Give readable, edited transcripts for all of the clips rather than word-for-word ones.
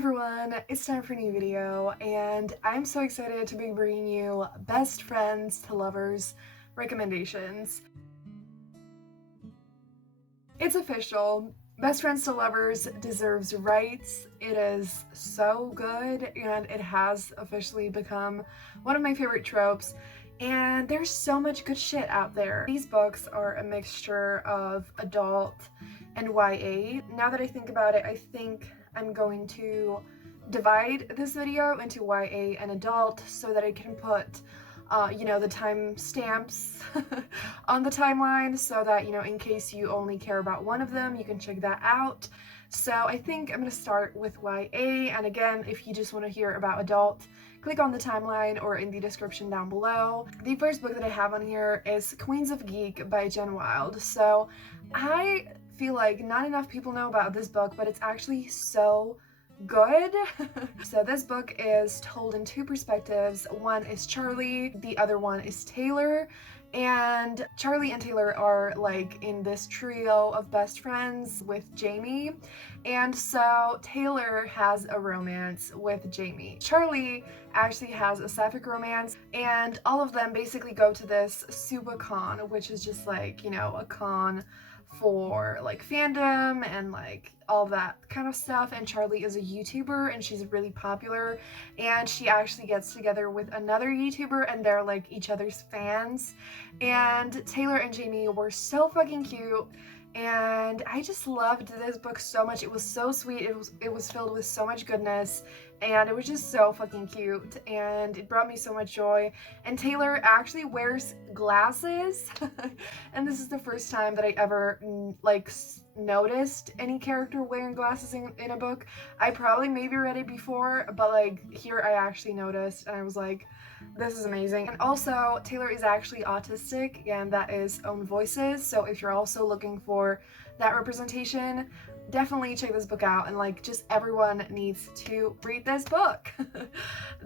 everyone, it's time for a new video, and I'm so excited to be bringing you best friends to lovers recommendations. It's official. Best Friends to Lovers deserves rights. It is so good, and it has officially become one of my favorite tropes. And there's so much good shit out there. These books are a mixture of adult and YA. Now that I think about it, I think I'm going to divide this video into YA and adult so that I can put the time stamps on the timeline so that, in case you only care about one of them, you can check that out. So I think I'm going to start with YA, and again, if you just want to hear about adult, click on the timeline or in the description down below. The first book that I have on here is Queens of Geek by Jen Wilde. So I feel like not enough people know about this book, but it's actually so good. So this book is told in two perspectives. One is Charlie, the other one is Taylor, and Charlie and Taylor are like in this trio of best friends with Jamie, and so Taylor has a romance with Jamie. Charlie actually has a sapphic romance, and all of them basically go to this SubaCon, which is just like, a con for like fandom and like all that kind of stuff. And Charlie is a YouTuber and she's really popular, and she actually gets together with another YouTuber and they're like each other's fans. And Taylor and Jamie were so fucking cute, and I just loved this book so much. It was so sweet. It was filled with so much goodness, and it was just so fucking cute, and it brought me so much joy. And Taylor actually wears glasses and this is the first time that I ever noticed any character wearing glasses in a book. I probably maybe read it before, but like here I actually noticed and I was like, this is amazing. And also Taylor is actually autistic, and that is Own Voices, so if you're also looking for that representation, definitely check this book out, and like just everyone needs to read this book.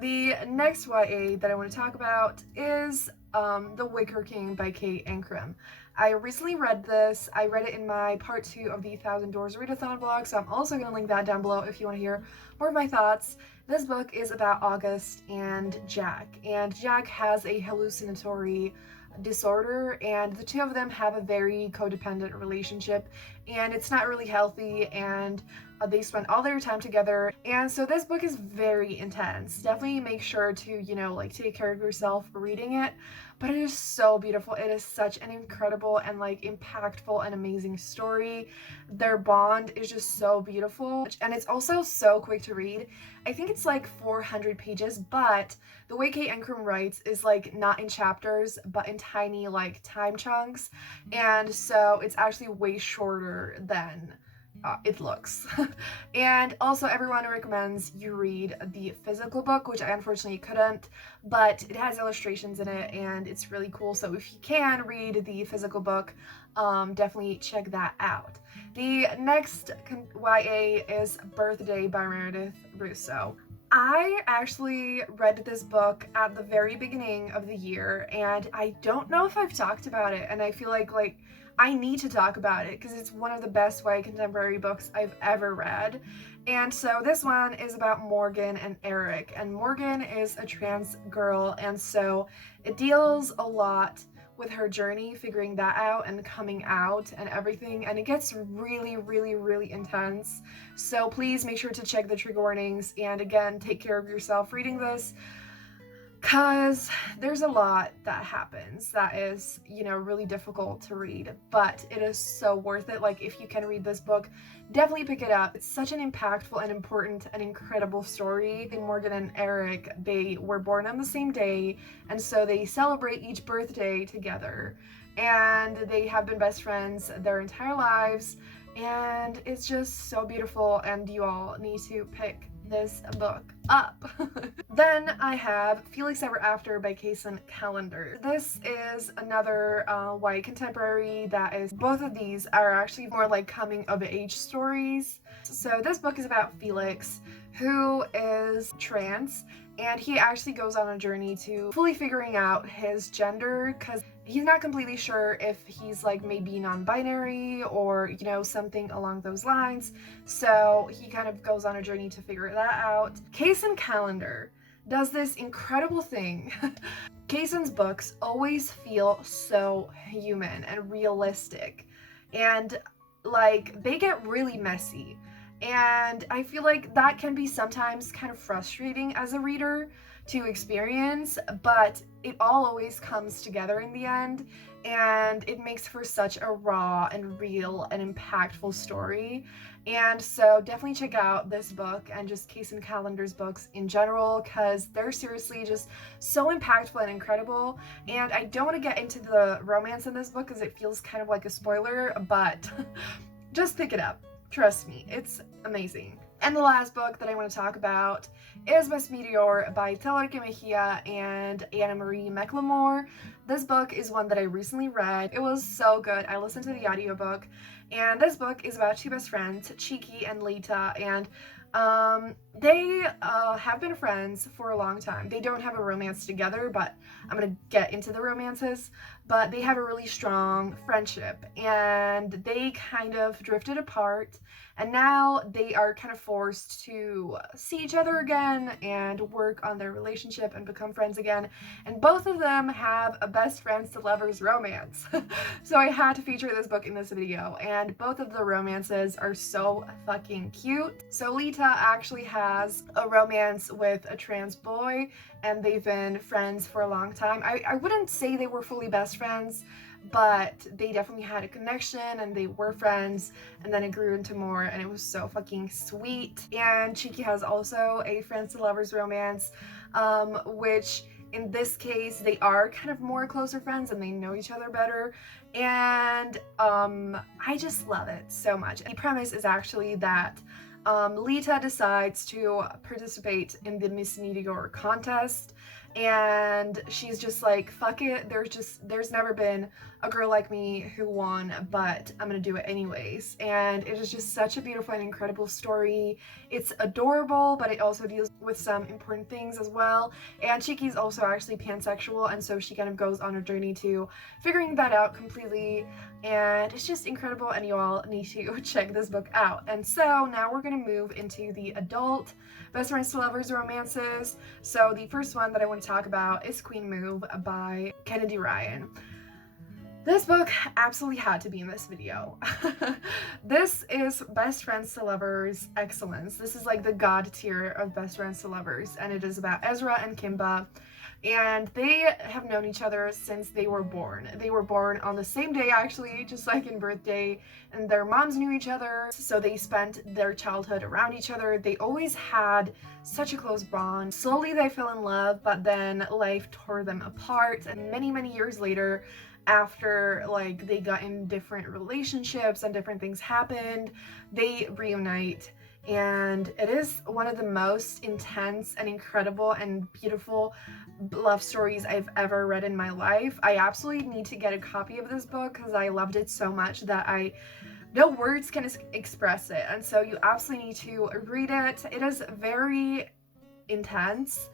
The next YA that I want to talk about is The Wicker King by Kate Ancrum. I recently read this. I read it in my part 2 of the 1,000 Doors Readathon vlog, so I'm also going to link that down below if you want to hear more of my thoughts. This book is about August and Jack has a hallucinatory disorder, and the two of them have a very codependent relationship, and it's not really healthy, and they spend all their time together. And so this book is very intense. Definitely make sure to take care of yourself reading it, but it is so beautiful. It is such an incredible and impactful and amazing story. Their bond is just so beautiful, and it's also so quick to read. I think it's like 400 pages, but the way Kate Ancrum writes is not in chapters but in tiny time chunks, and so it's actually way shorter than it looks. And also everyone recommends you read the physical book, which I unfortunately couldn't, but it has illustrations in it and it's really cool. So if you can read the physical book, definitely check that out. The next YA is Birthday by Meredith Russo. I actually read this book at the very beginning of the year, and I don't know if I've talked about it, and I feel like I need to talk about it because it's one of the best YA contemporary books I've ever read. And so this one is about Morgan and Eric, and Morgan is a trans girl, and so it deals a lot with her journey figuring that out and coming out and everything, and it gets really, really, really intense. So please make sure to check the trigger warnings, and again, take care of yourself reading this, because there's a lot that happens that is, really difficult to read, but it is so worth it. If you can read this book, definitely pick it up. It's such an impactful and important and incredible story. Morgan and Eric, they were born on the same day, and so they celebrate each birthday together, and they have been best friends their entire lives, and it's just so beautiful, and you all need to pick this book up. Then I have Felix Ever After by Kacen Callender. This is another YA contemporary that is, both of these are actually more coming of age stories. So this book is about Felix, who is trans, and he actually goes on a journey to fully figuring out his gender, because he's not completely sure if he's like maybe non-binary or, you know, something along those lines. So he kind of goes on a journey to figure that out. Kaysen Callender does this incredible thing. Kaysen's books always feel so human and realistic, and like they get really messy. And I feel like that can be sometimes kind of frustrating as a reader to experience, but it all always comes together in the end, and it makes for such a raw and real and impactful story. And so definitely check out this book and just Kaysen Callender's books in general, because they're seriously just so impactful and incredible. And I don't want to get into the romance in this book because it feels kind of like a spoiler, but just pick it up. Trust me, it's amazing. And the last book that I want to talk about is Miss Meteor by Taylor Mejia and Anna Marie McLemore. This book is one that I recently read. It was so good. I listened to the audiobook, and this book is about two best friends, Cheeky and Lita, and they have been friends for a long time. They don't have a romance together, but I'm gonna get into the romances. But they have a really strong friendship, and they kind of drifted apart, and now they are kind of forced to see each other again and work on their relationship and become friends again. And both of them have a best friends to lovers romance. So I had to feature this book in this video, and both of the romances are so fucking cute. So Lita actually has a romance with a trans boy, and they've been friends for a long time. I wouldn't say they were fully best friends, but they definitely had a connection and they were friends, and then it grew into more, and it was so fucking sweet. And Cheeky has also a friends to lovers romance, which in this case they are kind of more closer friends and they know each other better, and I just love it so much. The premise is actually that Lita decides to participate in the Miss Meteor contest, and she's just like, fuck it, there's never been a girl like me who won, but I'm gonna do it anyways. And it is just such a beautiful and incredible story. It's adorable, but it also deals with some important things as well. And Cheeky's also actually pansexual, and so she kind of goes on a journey to figuring that out completely, and it's just incredible, and you all need to check this book out. And so now we're gonna move into the adult best friends to lovers romances. So the first one that I want to talk about is Queen Move by Kennedy Ryan. This book absolutely had to be in this video. This is best friends to lovers excellence. This is like the god tier of best friends to lovers, and it is about Ezra and Kimba. And they have known each other since they were born. They were born on the same day, actually, just like in birthday, and their moms knew each other, so they spent their childhood around each other. They always had such a close bond. Slowly they fell in love, but then life tore them apart, and many, many years later, after like they got in different relationships and different things happened, they reunite. And it is one of the most intense and incredible and beautiful love stories I've ever read in my life. I absolutely need to get a copy of this book because I loved it so much that no words can express it. And so you absolutely need to read it. It is very intense,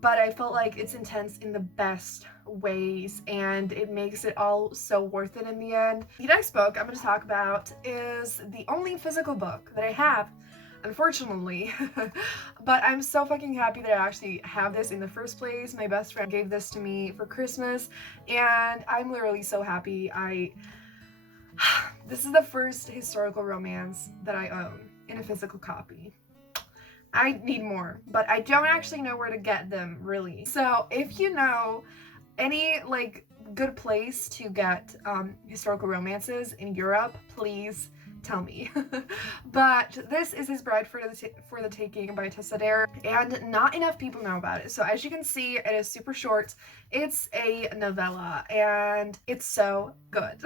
but I felt like it's intense in the best ways, and it makes it all so worth it in the end. The next book I'm going to talk about is the only physical book that I have, unfortunately. But I'm so fucking happy that I actually have this in the first place. My best friend gave this to me for Christmas, and I'm literally so happy. This is the first historical romance that I own in a physical copy. I need more, but I don't actually know where to get them, really. So if you know any like good place to get historical romances in Europe, please tell me. But this is His Bride for the Taking by Tessa Dare, and not enough people know about it. So as you can see, it is super short. It's a novella, and it's so good.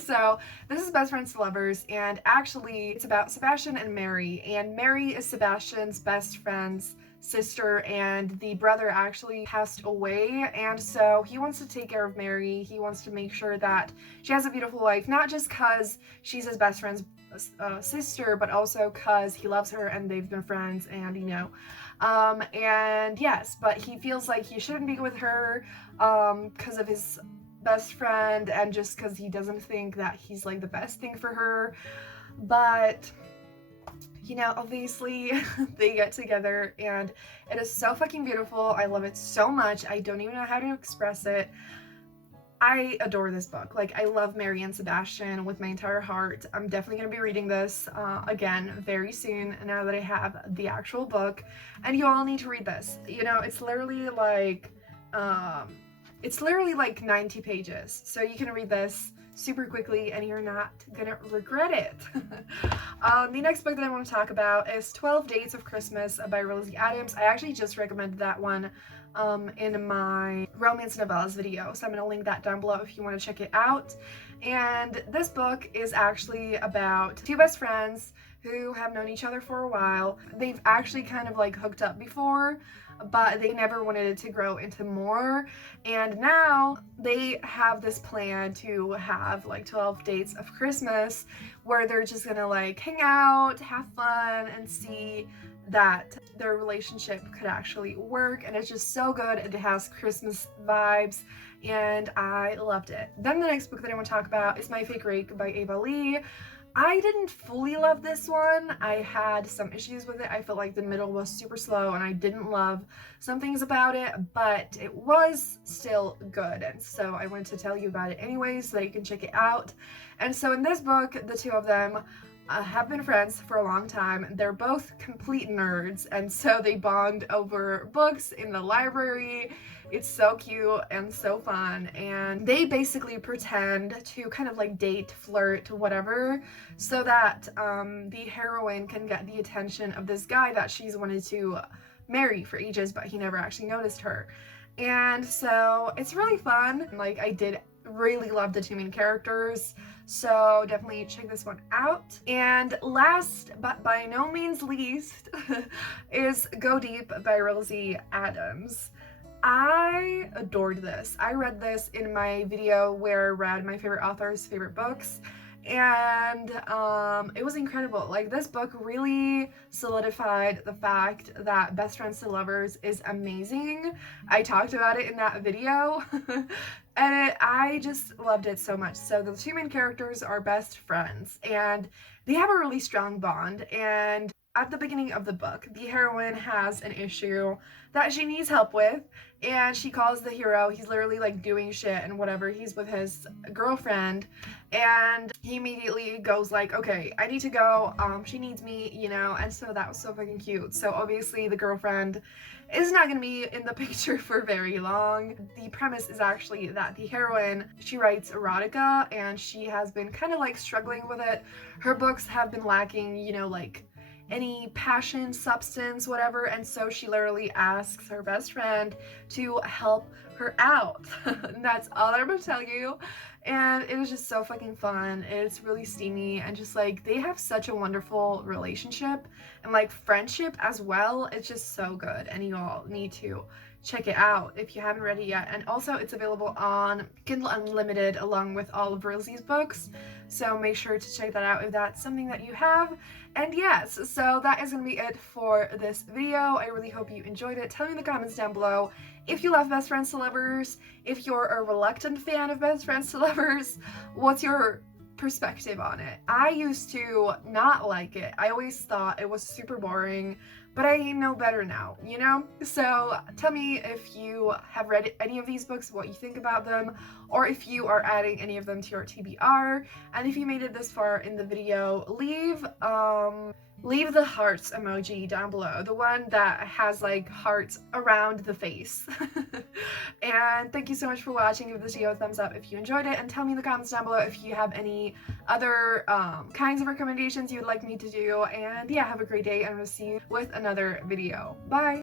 So this is Best Friends to Lovers, and actually it's about Sebastian and Mary, and Mary is Sebastian's best friend's sister, and the brother actually passed away, and so he wants to take care of Mary. He wants to make sure that she has a beautiful life, not just because she's his best friend's sister, but also because he loves her and they've been friends, and you know, and yes, but he feels like he shouldn't be with her because of his best friend, and just because he doesn't think that he's like the best thing for her. But you know, obviously they get together and it is so fucking beautiful. I love it so much. I don't even know how to express it. I adore this book. Like, I love Mary and Sebastian with my entire heart. I'm definitely going to be reading this again very soon now that I have the actual book. And you all need to read this. You know, it's literally like 90 pages. So you can read this super quickly and you're not gonna regret it. The next book that I want to talk about is 12 Dates of Christmas by Rosie Adams. I actually just recommended that one in my romance novellas video, so I'm going to link that down below if you want to check it out. And this book is actually about two best friends who have known each other for a while. They've actually kind of like hooked up before, but they never wanted it to grow into more, and now they have this plan to have like 12 dates of Christmas where they're just gonna like hang out, have fun, and see that their relationship could actually work. And it's just so good. It has Christmas vibes and I loved it. Then the next book that I want to talk about is My Fake Rake by Ava Lee. I didn't fully love this one. I had some issues with it. I felt like the middle was super slow and I didn't love some things about it, but it was still good. And so I wanted to tell you about it anyway so that you can check it out. And so in this book, the two of them have been friends for a long time. They're both complete nerds, and so they bond over books in the library. It's so cute and so fun, and they basically pretend to kind of like date, flirt, whatever, so that the heroine can get the attention of this guy that she's wanted to marry for ages, but he never actually noticed her. And so it's really fun. Like, I did really love the two main characters, so definitely check this one out. And last but by no means least is Go Deep by Rosie Adams. I adored this. I read this in my video where I read my favorite authors' favorite books, and it was incredible. Like, this book really solidified the fact that Best Friends to Lovers is amazing. I talked about it in that video and I just loved it so much. So the two main characters are best friends and they have a really strong bond, and at the beginning of the book, the heroine has an issue that she needs help with, and she calls the hero. He's literally like doing shit and whatever. He's with his girlfriend, and he immediately goes like, okay, I need to go. She needs me, you know, and so that was so fucking cute. So obviously the girlfriend is not gonna be in the picture for very long. The premise is actually that the heroine, she writes erotica, and she has been kind of like struggling with it. Her books have been lacking, you know, like any passion, substance, whatever, and so she literally asks her best friend to help her out. And that's all I'm gonna tell you. And it was just so fucking fun. It's really steamy, and just like they have such a wonderful relationship and like friendship as well. It's just so good, and you all need to check it out if you haven't read it yet. And also it's available on Kindle Unlimited along with all of Rosie's books, so make sure to check that out if that's something that you have. And yes, so that is gonna be it for this video. I really hope you enjoyed it. Tell me in the comments down below if you love Best Friends to Lovers, if you're a reluctant fan of Best Friends to Lovers, what's your perspective on it? I used to not like it. I always thought it was super boring, but I know better now, you know? So tell me if you have read any of these books, what you think about them, or if you are adding any of them to your TBR. And if you made it this far in the video, leave the hearts emoji down below, the one that has like hearts around the face. And thank you so much for watching. Give this video a thumbs up if you enjoyed it, and tell me in the comments down below if you have any other kinds of recommendations you would like me to do. And yeah, have a great day, and we'll see you with another video. Bye!